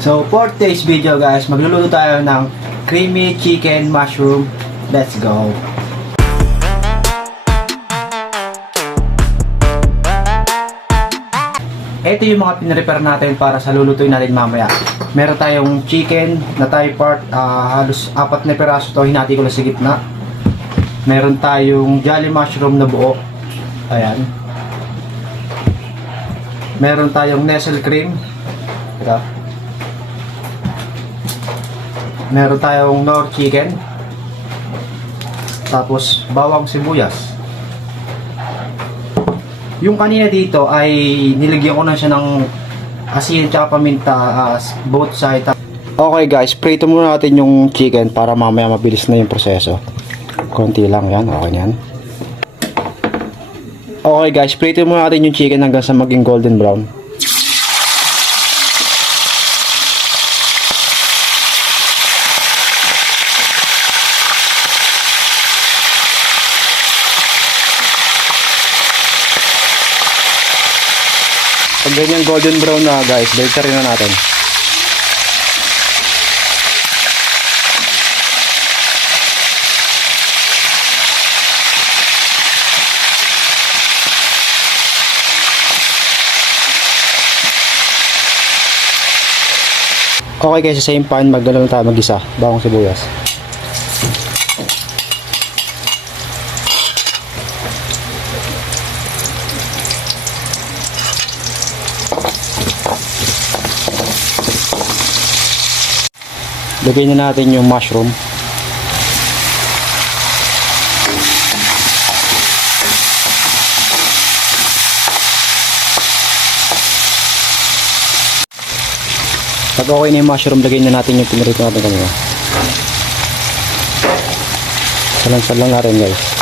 So for today's video guys, magluluto tayo ng creamy chicken mushroom. Let's go! Ito yung mga pinrepare natin para sa lulutuin natin mamaya. Meron tayong chicken na thigh part, halos 4 na peraso to, hinati ko lang sa gitna. Meron tayong jolly mushroom na buo. Ayan. Meron tayong nestle cream. Ito. Meron tayong nor chicken. Tapos bawang sibuyas. Yung kanina dito ay nilagyan ko na siya ng asin at paminta, both side. Okay guys, prito muna natin yung chicken para mamaya mabilis na yung proseso. Konti lang yan, okay yan. Okay guys, prito muna natin yung chicken hanggang sa maging golden brown. Pag ganyan golden brown na guys, baliktarin na natin. Okay guys, sa same pan, magdala tayo mag-isa, bawang sibuyas. Lagay na natin yung mushroom. Pag okay na yung mushroom, lagay na natin yung pinirito natin kanina. Salang-salang na rin guys.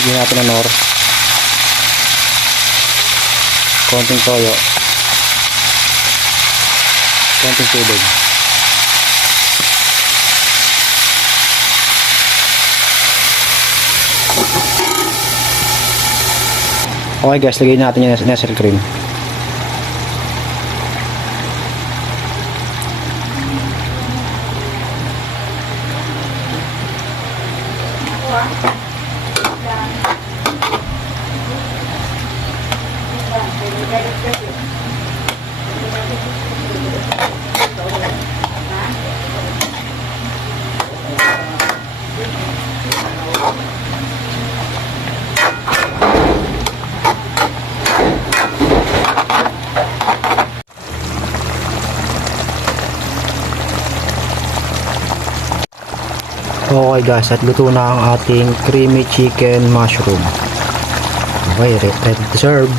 Lagyan natin ng nor. Konting toyo. Konting tubig. Okay guys, lagyan natin yung nestle cream. Okay guys, at luto na ang ating creamy chicken mushroom. Okay, ready to serve.